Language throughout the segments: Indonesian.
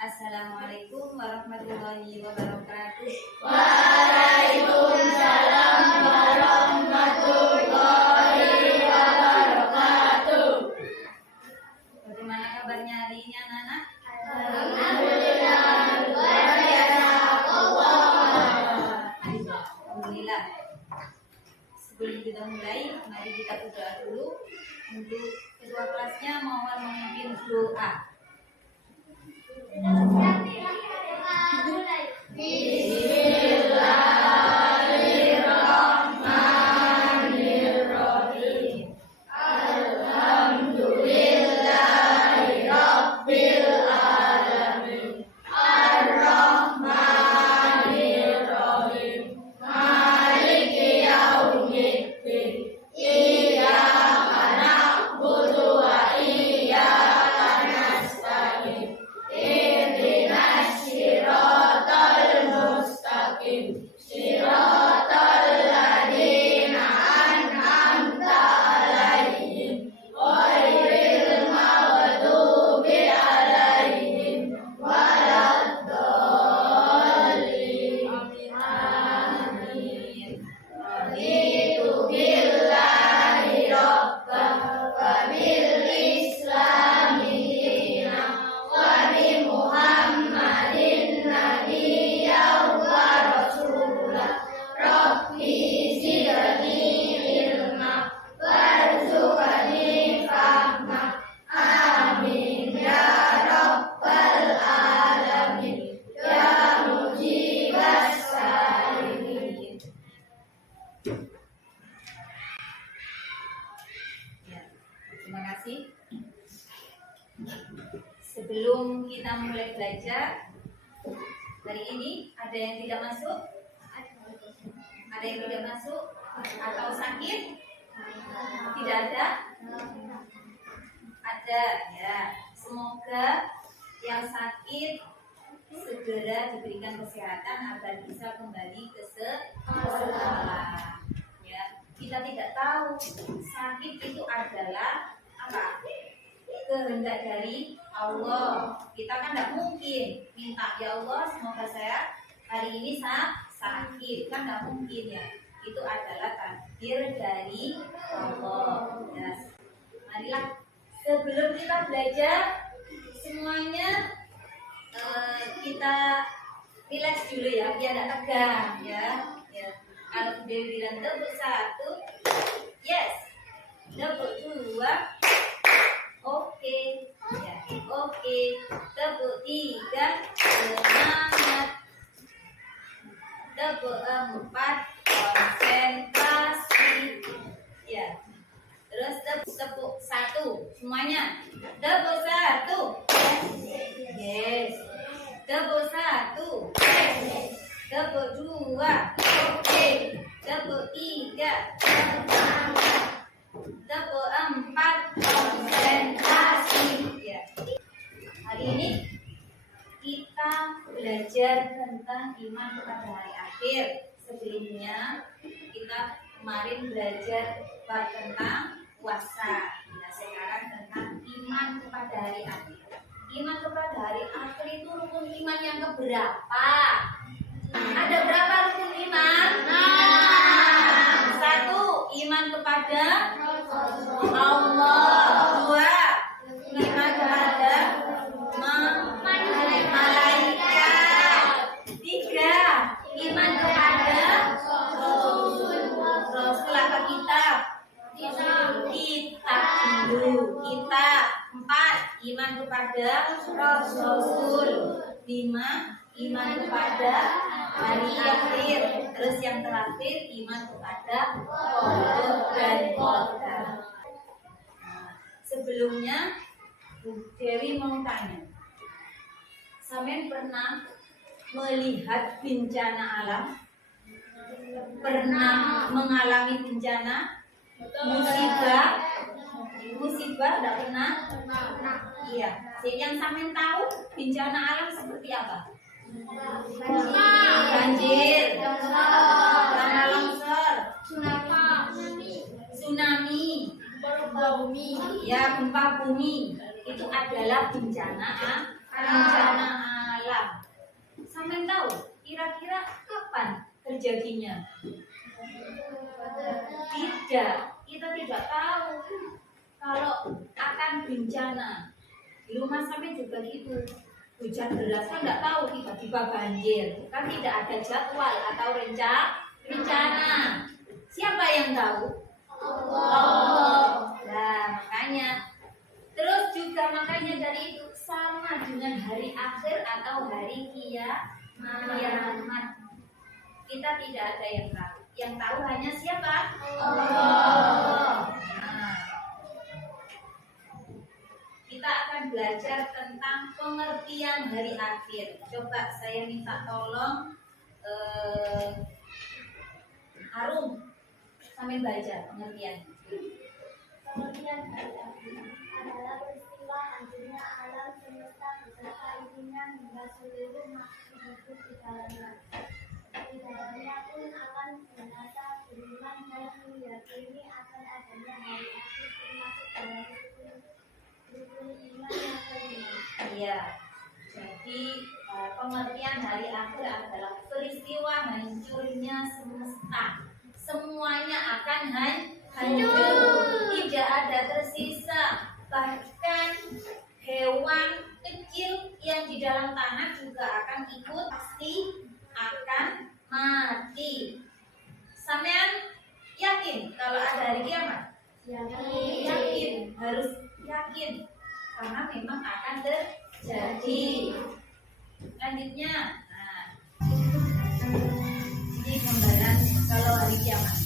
Assalamualaikum warahmatullahi wabarakatuh. Waalaikumsalam warahmatullahi wabarakatuh. Bagaimana kabarnya hari ini anak-anak? Alhamdulillah, luar biasa. Alhamdulillah. Sebelum kita mulai, mari kita berdoa dulu. Untuk ketua kelasnya mohon memimpin doa. Bismillahirrahmanirrahim. Alhamdulillahirabbil alamin. Ar-Rahmanirrahim. Maliki yaumiddin. Iyyaka na'budu wa iyyaka nasta'in. Ihdinas siratal mustaqim. Siratal ladzina an'amta 'alaihim ghairil maghdubi 'alaihim waladdallin. Amin. Raditu billahi rabban wa bil islami dinan wa bi Muhammadin nabiyyan wa rasulah. Rabbi zidni ilma warzuqni fahma. Amin ya rabbal alamin ya mujibas salihin. Ya, terima kasih. Sebelum kita mulai belajar, hari ini ada yang tidak masuk? Ada yang tidak masuk? Atau sakit? Tidak ada? Ada, ya. Semoga yang sakit segera diberikan kesehatan agar bisa kembali ke sekolah. Ya, kita tidak tahu sakit itu adalah apa? Kehendak dari Allah. Kita kan tidak mungkin minta, ya Allah semoga saya hari ini sakit, kan tidak mungkin ya. Itu adalah takdir dari Allah. Ya. Marilah sebelum kita belajar semuanya kita relax dulu ya, biar tidak tegang ya. Ya. Kalau Dewi bilang tepuk 1, yes. Tepuk 2. Oke, ya, oke. Tepuk 3, semangat. Tepuk 4, konsentrasi. Ya. Terus tepuk 1, semuanya. Tepuk 1, yes. Tepuk 1, yes. Tepuk 2, oke. Tepuk 3, semangat. Tepuk 4, konsentrasi. Ya. Hari ini kita belajar tentang iman kepada hari akhir. Sebelumnya kita kemarin belajar tentang puasa. Nah, sekarang tentang iman kepada hari akhir. Iman kepada hari akhir itu rukun iman yang keberapa? Ada berapa rukun iman? 1, iman kepada Allah. 2, iman kepada malaikat. 3, iman kepada Rasul apa kitab? Kitab dulu. Kitab. 4, iman kepada Rasul. 5, iman kepada hari akhir. Terus yang terakhir iman kepada qada dan qadar. Sebelumnya Bu Dewi mau tanya, sampean pernah melihat bencana alam? Pernah mengalami bencana? Musibah tidak pernah? Iya. Yang sampean tahu bencana alam seperti apa? Banjir, tanah longsor, tsunami, gempa bumi. Ya, gempa bumi itu adalah bencana bencana alam. Sampai tahu kira-kira kapan terjadinya? Tidak, kita tidak tahu kalau akan bencana. Di rumah sampai juga gitu. Hujan deras kan nggak tahu, tiba-tiba banjir, kan tidak ada jadwal atau rencana. Siapa yang tahu? Allah. Nah, makanya terus juga makanya dari itu sama dengan hari akhir atau hari kiamat. Kita tidak ada yang tahu. Yang tahu hanya siapa? Allah. Nah, kita akan belajar tentang pengertian hari akhir. Coba saya minta tolong Arum sambil baca pengertian. Pengertian hari akhir adalah peristiwa hancurnya alam semesta beserta isinya hingga seluruh makhluk hidup di dalamnya. Di dalamnya pun akan binasa beriman dan meyakini akan adanya hari akhir termasuk dalam rukun iman yang kelima. Iya. Jadi pengertian hari akhir adalah peristiwa hancurnya semesta. Semuanya akan hancur. Tidak ada tersisa. Bahkan hewan kecil yang di dalam tanah juga akan ikut, pasti akan mati. Sampean yakin kalau ada hari kiamat? Yakin, harus yakin karena memang akan terjadi. Selanjutnya, nah, ini gambaran kalau hari kiamat.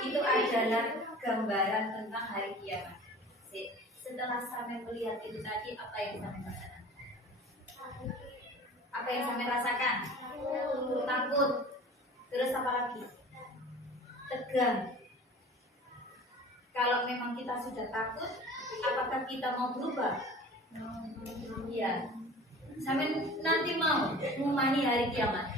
Itu adalah gambaran tentang hari kiamat. Setelah sampai melihat itu tadi, apa yang sampai rasakan? Apa yang sampai rasakan? Takut. Terus apa lagi? Tegang. Kalau memang kita sudah takut, apakah kita mau berubah? Iya. Sampai nanti mau mengumani hari kiamat.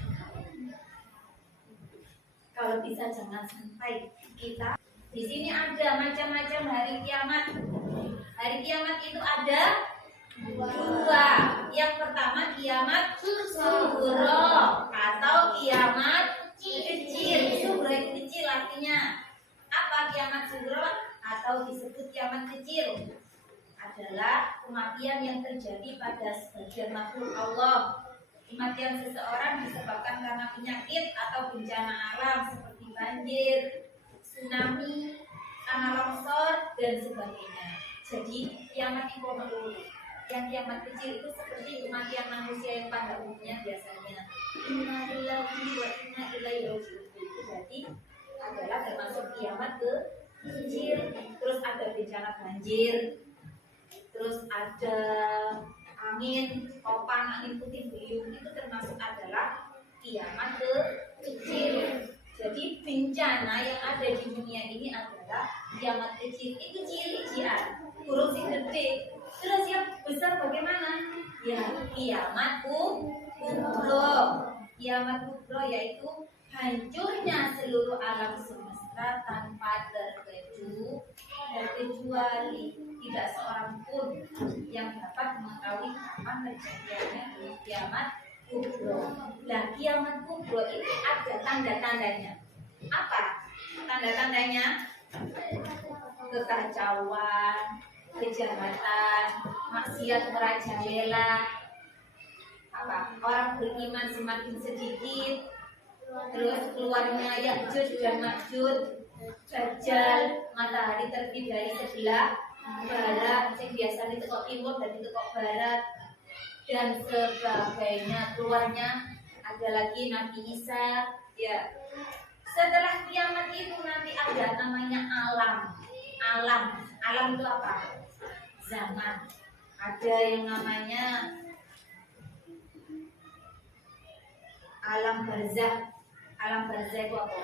Kalau bisa jangan sampai kita. Di sini ada macam-macam hari kiamat. Hari kiamat itu ada dua. Yang pertama kiamat sughra atau kiamat kecil. Sughra itu kecil artinya apa? Kiamat sughra atau disebut kiamat kecil adalah kematian yang terjadi pada sebagian makhluk Allah. Kematian seseorang disebabkan karena penyakit atau bencana alam seperti banjir, tsunami, tanah longsor, dan sebagainya. Jadi kiamat itu dulu. Yang kiamat kecil itu seperti kematian manusia yang pada umumnya biasanya. Inna lillahi wa inna ilaihi raji'un. Itu berarti adalah termasuk kiamat kecil. Terus ada bencana banjir. Terus ada angin topan, angin puting beliung, itu termasuk adalah kiamat kecil. Jadi bencana yang ada di dunia ini adalah kiamat kecil. Ini kecil-kecilan, huruf sing gede. Terus yang besar bagaimana? Ya kiamat kubro. Kiamat kubro yaitu hancurnya seluruh alam semesta tanpa terkecuali. Tidak seorang pun yang dapat mengetahui kapan terjadinya kiamat kubro. Nah, kiamat kubro ini ada tanda-tandanya. Apa tanda-tandanya? Kekacauan, kejahatan, maksiat merajalela. Apa? Orang beriman semakin sedikit. Terus keluarnya Ya'juj dan Ma'juj, Dajjal, matahari terbit dari sebelah barat, yang biasa itu kok timur dan itu kok barat, dan sebagainya. Keluarnya ada lagi Nabi Isa, ya Setelah kiamat itu nanti ada namanya alam. Alam itu apa? Zaman. Ada yang namanya alam barzah. Alam barzah itu apa?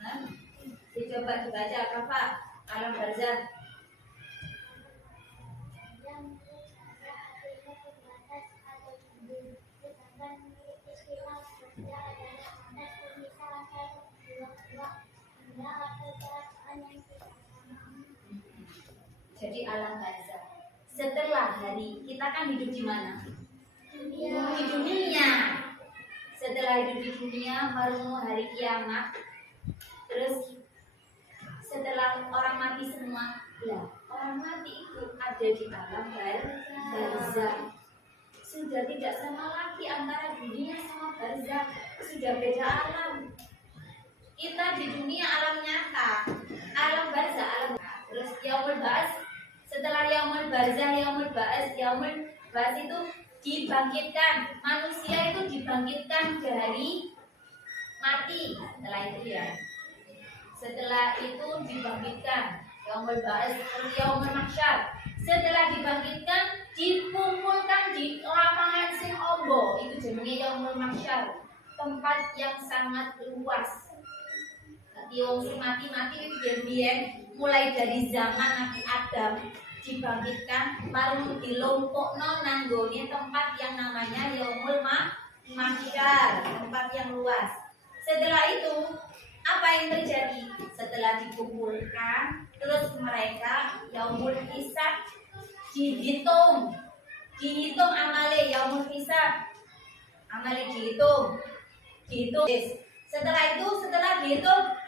Hah? Coba dibaca apa Pak? Alam barzah. yang artinya pembatas atau pembuluh, sedangkan istilah kerja adalah batas pemisah antara dua benda atau perasaan yang tidak sama. Jadi alam barzah. Setelah hari kita kan hidup di mana? Di dunia. Setelah hidup di dunia baru hari kiamat. Terus setelah orang mati semua, lah orang mati itu ada di alam barzah. Sudah tidak sama lagi antara dunia sama barzah. Sudah beda alam. Kita di dunia alam nyata, alam barzah, alam. Terus yaumul ba'ats. Setelah yaumul barzah, yaumul ba'ats itu dibangkitkan. Manusia itu dibangkitkan dari mati. Setelah itu ya. Setelah itu dibangkitkan yaumul ba'ats, yaumul mahsyar. Setelah dibangkitkan dikumpulkan di lapangan sing ombo. Itu jenenge yaumul mahsyar. Tempat yang sangat luas. Wong sing mati-mati biyen mulai dari zaman Nabi Adam dibangkitkan baru dilompokno nang nggone tempat yang namanya yaumul mahsyar, tempat yang luas. Setelah itu apa yang terjadi? Setelah dikumpulkan, terus mereka yaumul hisab dihitung amale yaumul hisab, amale dihitung. Setelah dihitung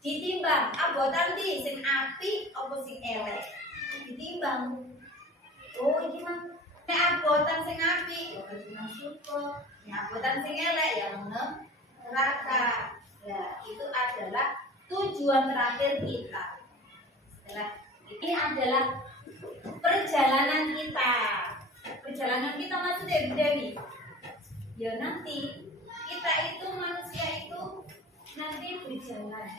ditimbang abotan di sing apik apa sing elek, ditimbang. Oh iki mah nek abotan sing apik ya nang syukur, nek abotan sing elek ya nang neraka. Ya, itu adalah tujuan terakhir kita. Setelah ini adalah perjalanan kita. Perjalanan kita maksudnya Dewi. Ya nanti kita itu manusia itu nanti berjalan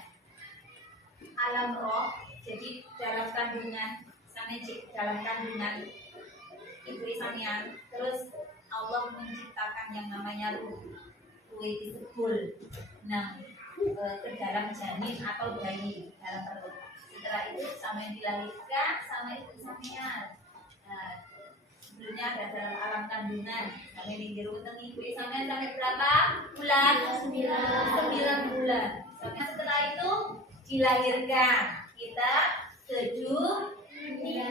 alam roh. Jadi dalam kandungan sampai dalam kandungan ibu sampean. Terus Allah menciptakan yang namanya ruh. Itu sebul ke dalam janin atau bayi dalam perut. Setelah itu sama yang dilahirkan sama ibu sampean. Sebelumnya ada dalam alam kandungan sampai di ruang ibu sampean sampai berapa bulan? 9 bulan. Sampai setelah itu dilahirkan kita ke dunia.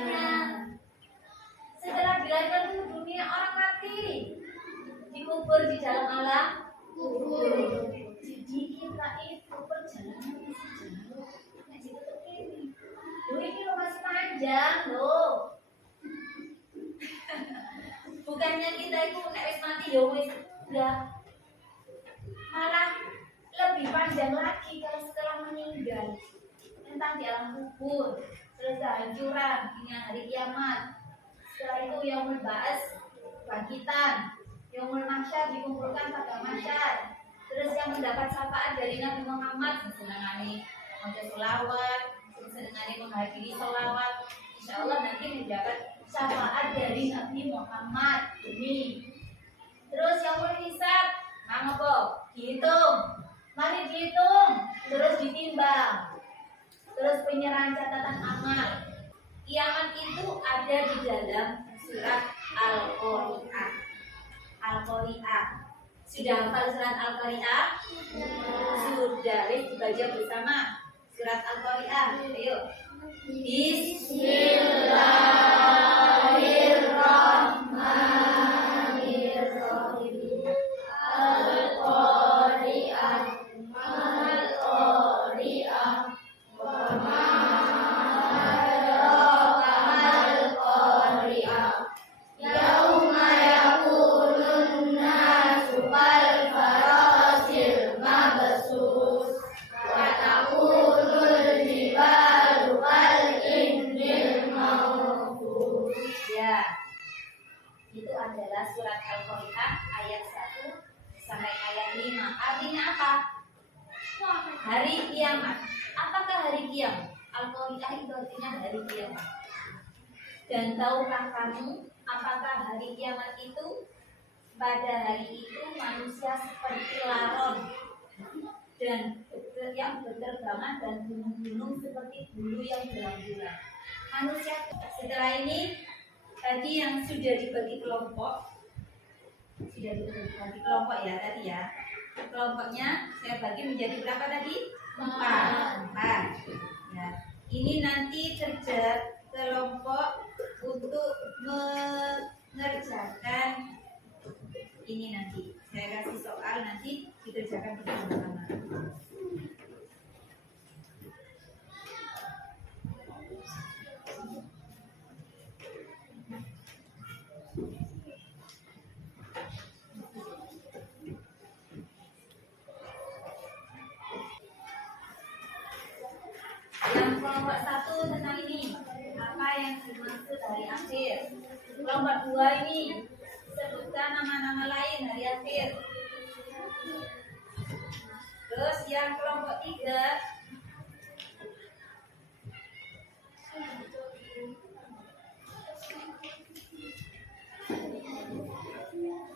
Setelah dilahirkan ke dunia orang mati dikubur di dalam alam kubur. Jadi kita itu perjalanan masih jauh. Nah, itu ini. Ini masih panjang loh. Bukannya kita itu nek wis mati ya wis enggak. Malah lebih panjang lagi kalau setelah meninggal. Tentang di alam kubur, terus kehancuran, ini hari kiamat. Setelah itu yaumul ba'ats, bangkitan. Yaumul mahsyar dikumpulkan pada mahsyar. Terus yang mendapat syafaat dari Nabi Muhammad senangane maca selawat, senangane menghadiri selawat. Insyaallah nanti mendapat syafaat dari Nabi Muhammad ini. Terus yang hisab, mang apa? Dihitung. Mari dihitung, terus ditimbang. Terus penyerahan catatan amal. Kiamat itu ada di dalam surat Al-Qari'ah. Al-Qari'ah. Sudah hafal surat Al-Qari'ah? Sudah, dibaca bersama. Surat Al-Qari'ah. Ayo. Bismillahirrahmanirrahim. Al-Qari'ah. Al-Qari'ah. Wa ma adraka mal-Qari'ah. Yauma yakunun nasu kal farasil mabsus. Wa takunul jibalu kal indil manfus. Ya, itu adalah surat Al-Qari'ah ayat 1 sampai ayat 5. Artinya apa? Hari kiamat. Apakah hari kiamat? Al-Qari'ah itu artinya hari kiamat. Dan tahukah kamu apakah hari kiamat itu? Pada hari itu manusia seperti laron dan yang berterbangan dan gunung-gunung seperti bulu yang belang-belang. Manusia setelah ini tadi yang sudah dibagi kelompok, sudah dibagi kelompok ya tadi ya. Kelompoknya saya bagi menjadi berapa tadi? 4. Ya. Ini nanti kerja kelompok untuk mengerjakan ini nanti. Saya kasih soal nanti dikerjakan bersama-sama. Yang kelompok 1 tentang ini, apa yang dimaksud hari akhir. Kelompok 2 ini sebutkan nama-nama lain hari akhir. Terus yang kelompok 3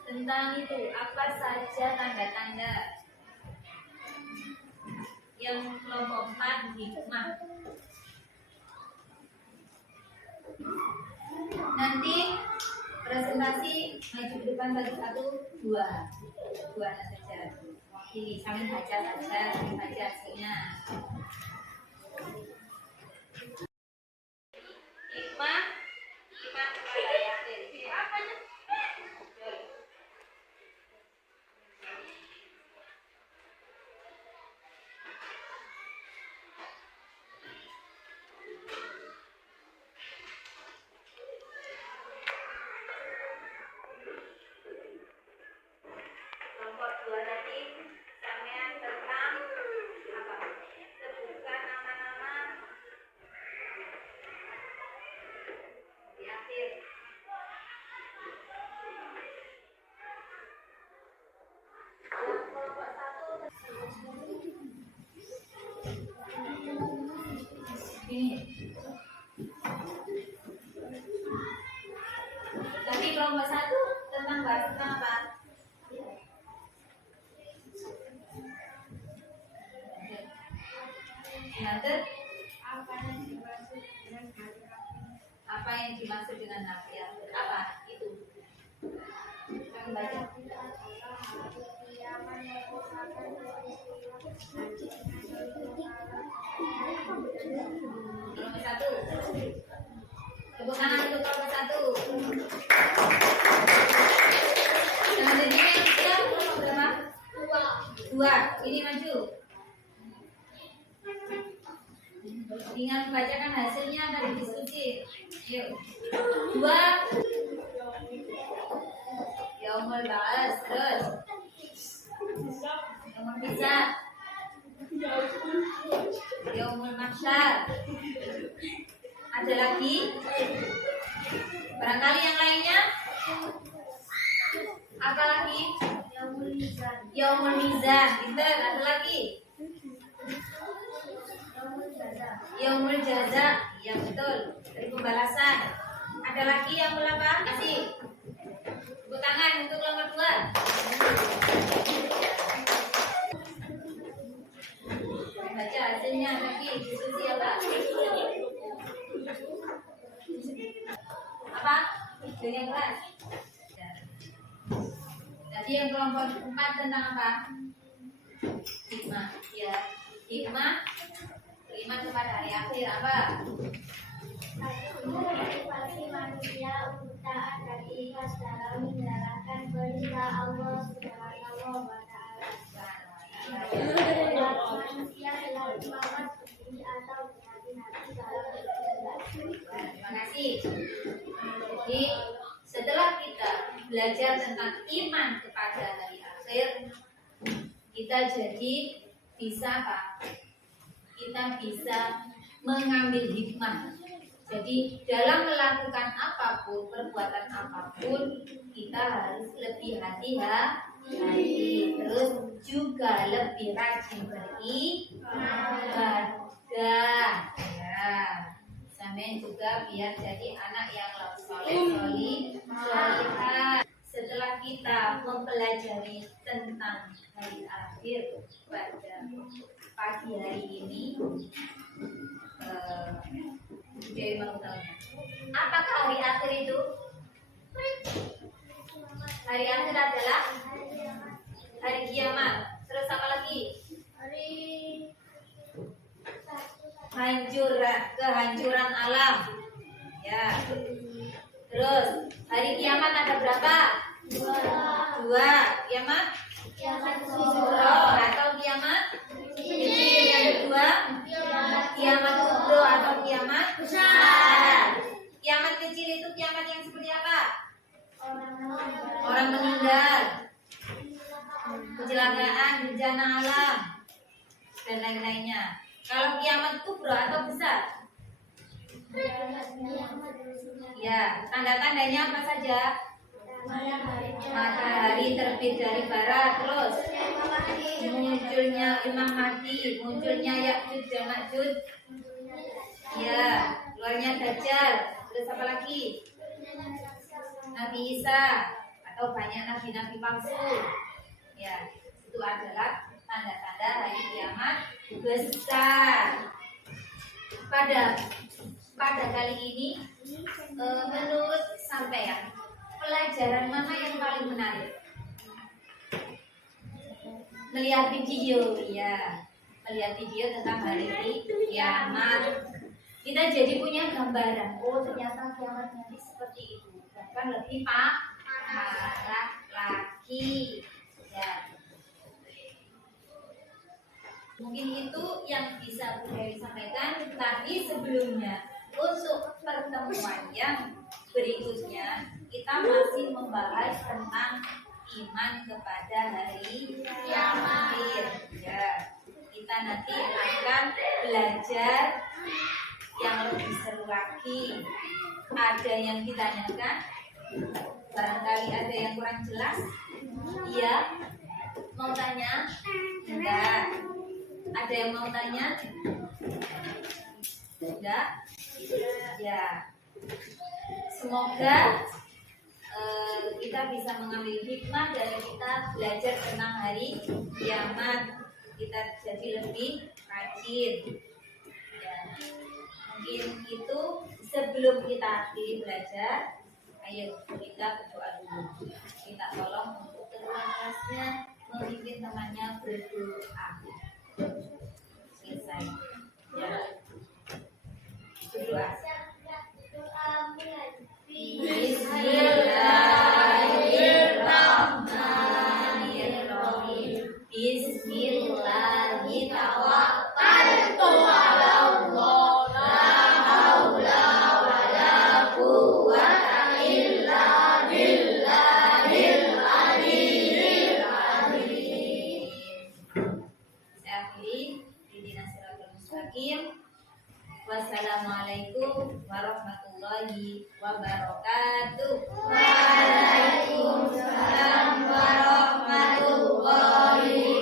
tentang itu apa saja tanda-tanda. Yang kelompok 4 hikmah. Nanti presentasi maju ke depan bagi 1, 2 saja. Pilih kami baca saja, kami baca hasilnya. Hikmah kepada akhir. Kelompok 2 tadi sampean tentang apa? Sebutkan nama-nama di akhir. Yang kelompok 1 ini. Tapi kelompok 1 tentang bahas tentang apa? Nanti apa yang dimaksud dengan nabi akhir? Apa itu? Kami baca. Kelompok 1. Tepuk tangan untuk kelompok 1. Yang jadinya yang kelompok berapa? 2. Ini maju. Ingat membacakan hasilnya dari diskusi. Yuk. 2 Yaumul Ba'as. Terus Yaumul Hisab, Yaumul Mahsyar. Ada lagi? Barangkali yang lainnya? Apa lagi? Yaumul Mizan. Pinter. Ada lagi? Yaumul Jaza. Ya betul. Dari pembalasan. Ada lagi yang berapa? Kasih. Tepuk tangan untuk nomor 2. Baca hasilnya lagi. Diskusi apa? Apa? Dunia kelas. Tadi yang kelompok 4 tentang apa? Hikmah. Ya. Hikmah. Beriman kepada hari akhir apa? Motivasi manusia untuk taat dan ikhlas dalam menjalankan perintah Allah Subhanahu wa Ta'ala. Manusia selalu semangat berdiri atau berhati-hati dalam beribadah. Terima kasih. Jadi setelah kita belajar tentang iman kepada hari akhir, kita jadi bisa apa? Kita bisa mengambil hikmah. Jadi dalam melakukan apapun, perbuatan apapun, kita harus lebih hati-hati, terus juga lebih rajin beribadah. Ya, sampai juga biar jadi anak yang soleh. Setelah kita mempelajari tentang hari akhir pada pagi hari ini, Dewi mau tahu, apakah hari akhir itu? Hari akhir adalah hari kiamat. Terus apa lagi? Kehancuran alam. Ya. Terus hari kiamat ada berapa? Dua. Kiamat? Kubro atau kiamat kecil. Yang kedua, kiamat kubro atau kiamat besar. Kiamat kecil itu kiamat yang seperti apa? Orang meninggal, kecelakaan, bencana alam, dan lain-lainnya. Kalau kiamat kubro atau besar? Ya, tanda-tandanya apa saja? Matahari terbit dari barat, terus munculnya Imam Mahdi, munculnya Ya'juj dan Ma'juj, ya, keluarnya Dajjal, terus apa lagi? Nabi Isa atau banyak nabi-nabi palsu. Ya, itu adalah tanda-tanda hari kiamat besar. Pada kali ini, menurut sampean, pelajaran mana yang paling menarik? Melihat video, ya, melihat video tentang hari kiamat. Kita jadi punya gambaran. Oh, ternyata kiamat nanti seperti itu. Bahkan lebih parah lagi. Ya. Mungkin itu yang bisa Bu Dewi sampaikan. Tapi sebelumnya, untuk pertemuan yang berikutnya, kita masih membahas tentang iman kepada hari kiamat. Ya, kita nanti akan belajar yang lebih seru lagi. Ada yang ditanyakan? Barangkali ada yang kurang jelas? Iya? Mau tanya? Enggak? Ada yang mau tanya? Enggak? Ya. Semoga kita bisa mengambil hikmah dari kita belajar tentang hari kiamat. Kita jadi lebih rajin. Ya. Mungkin itu sebelum kita akhiri belajar, ayo kita berdoa dulu. Kita tolong untuk ketua kelasnya memimpin temannya berdoa. Selesai. Ya. Berdoa. Bismillahirrahmanirrahim. Bismillahirrahmanirrahim. Wassalamualaikum warahmatullahi wabarakatuh. Waalaikumsalam warahmatullahi